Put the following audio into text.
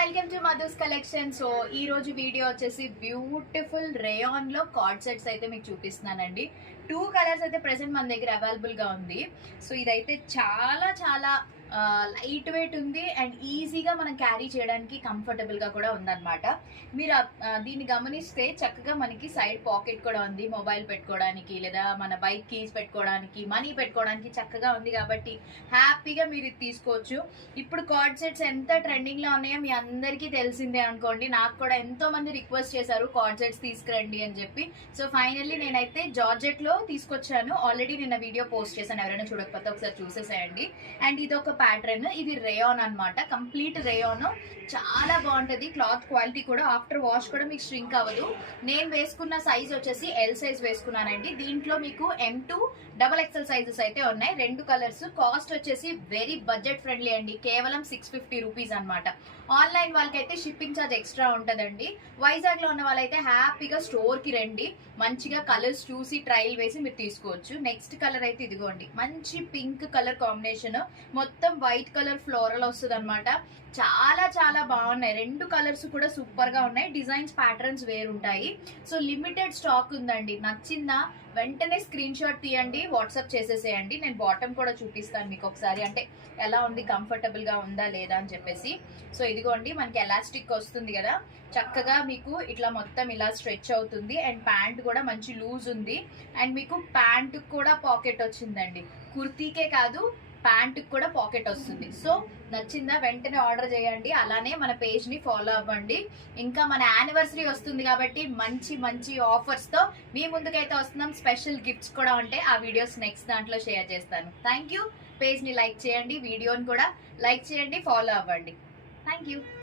Welcome to Madhu's collection. So ఈ రోజు video వచ్చేసి బ్యూటిఫుల్ రేయాన్ లో కార్డ్ సెట్స్ అయితే మీకు చూపిస్తున్నానండి. 2 కలర్స్ అయితే ప్రెసెంట్ మన దగ్గర అవైలబుల్ గా ఉంది. సో ఇదైతే చాలా చాలా లైట్ వెయిట్ ఉంది అండ్ ఈజీగా మనం క్యారీ చేయడానికి కంఫర్టబుల్ గా కూడా ఉందన్నమాట. మీరు దీన్ని గమనిస్తే చక్కగా మనకి సైడ్ పాకెట్ కూడా ఉంది, మొబైల్ పెట్టుకోవడానికి లేదా మన బైక్ కీస్ పెట్టుకోవడానికి, మనీ పెట్టుకోవడానికి చక్కగా ఉంది. కాబట్టి హ్యాపీగా మీరు ఇది తీసుకోవచ్చు. ఇప్పుడు కార్డ్ సెట్స్ ఎంత ట్రెండింగ్ లో ఉన్నాయో మీ అందరికీ తెలిసిందే అనుకోండి. నాకు కూడా ఎంతో మంది రిక్వెస్ట్ చేశారు కార్డ్ సెట్స్ తీసుకురండి అని చెప్పి. సో ఫైనల్లీ నేనైతే జార్జెట్ లో తీసుకొచ్చాను. ఆల్రెడీ నిన్న వీడియో పోస్ట్ చేశాను, ఎవరైనా చూడకపోతే ఒకసారి చూసేసేయండి. అండ్ ఇది ఒక ప్యాటర్న్, ఇది రేయాన్ అన్నమాట, కంప్లీట్ రేయాన్. చాలా బాగుంటది, క్లాత్ క్వాలిటీ కూడా ఆఫ్టర్ వాష్ కూడా మీకు ష్రింక్ అవ్వదు. నేను వేసుకున్న సైజ్ వచ్చేసి ఎల్ సైజ్ వేసుకున్నానండి. దీంట్లో మీకు M2 XXL సైజెస్ అయితే ఉన్నాయి, 2 కలర్స్. కాస్ట్ వచ్చేసి వెరీ బడ్జెట్ ఫ్రెండ్లీ అండి, కేవలం 650 రూపీస్ అనమాట. ఆన్లైన్ వాళ్ళకైతే షిప్పింగ్ ఛార్జ్ ఎక్స్ట్రా ఉంటదండి. వైజాగ్ లో ఉన్న వాళ్ళైతే హ్యాపీగా స్టోర్ కి రండి, మంచిగా కలర్స్ చూసి ట్రయల్ వేసి మీరు తీసుకోవచ్చు. నెక్స్ట్ కలర్ అయితే ఇదిగోండి, మంచి పింక్ కలర్ కాంబినేషన్, మొత్తం వైట్ కలర్ ఫ్లోరల్ వస్తుంది అనమాట. చాలా చాలా బాగున్నాయి, 2 కలర్స్ కూడా సూపర్ గా ఉన్నాయి. డిజైన్స్ ప్యాటర్న్స్ వేరుంటాయి. సో లిమిటెడ్ స్టాక్ ఉందండి. నచ్చిందా వెంటనే స్క్రీన్ షాట్ తీయండి, వాట్సాప్ చేసేసేయండి. నేను బాటమ్ కూడా చూపిస్తాను మీకు ఒకసారి, అంటే ఎలా ఉంది, కంఫర్టబుల్ గా ఉందా లేదా అని చెప్పేసి. సో ఇదిగోండి, మనకి ఎలాస్టిక్ వస్తుంది కదా, చక్కగా మీకు ఇట్లా మొత్తం ఇలా స్ట్రెచ్ అవుతుంది. అండ్ ప్యాంట్ కూడా మంచి లూజ్ ఉంది. అండ్ మీకు ప్యాంట్ కూడా పాకెట్ వచ్చిందండి, కుర్తీకే కాదు ప్యాంట్ కూడా పాకెట్ వస్తుంది. సో నచ్చిందా వెంటనే ఆర్డర్ చేయండి. అలానే మన పేజ్ ని ఫాలో అవ్వండి. ఇంకా మన యానివర్సరీ వస్తుంది కాబట్టి మంచి మంచి ఆఫర్స్ తో మీ ముందుకైతే వస్తున్నాం. స్పెషల్ గిఫ్ట్స్ కూడా ఉంటాయి, ఆ వీడియోస్ నెక్స్ట్ దాంట్లో షేర్ చేస్తాను. Thank you. పేజ్ ని లైక్ చేయండి, వీడియోని కూడా లైక్ చేయండి, ఫాలో అవ్వండి. Thank you.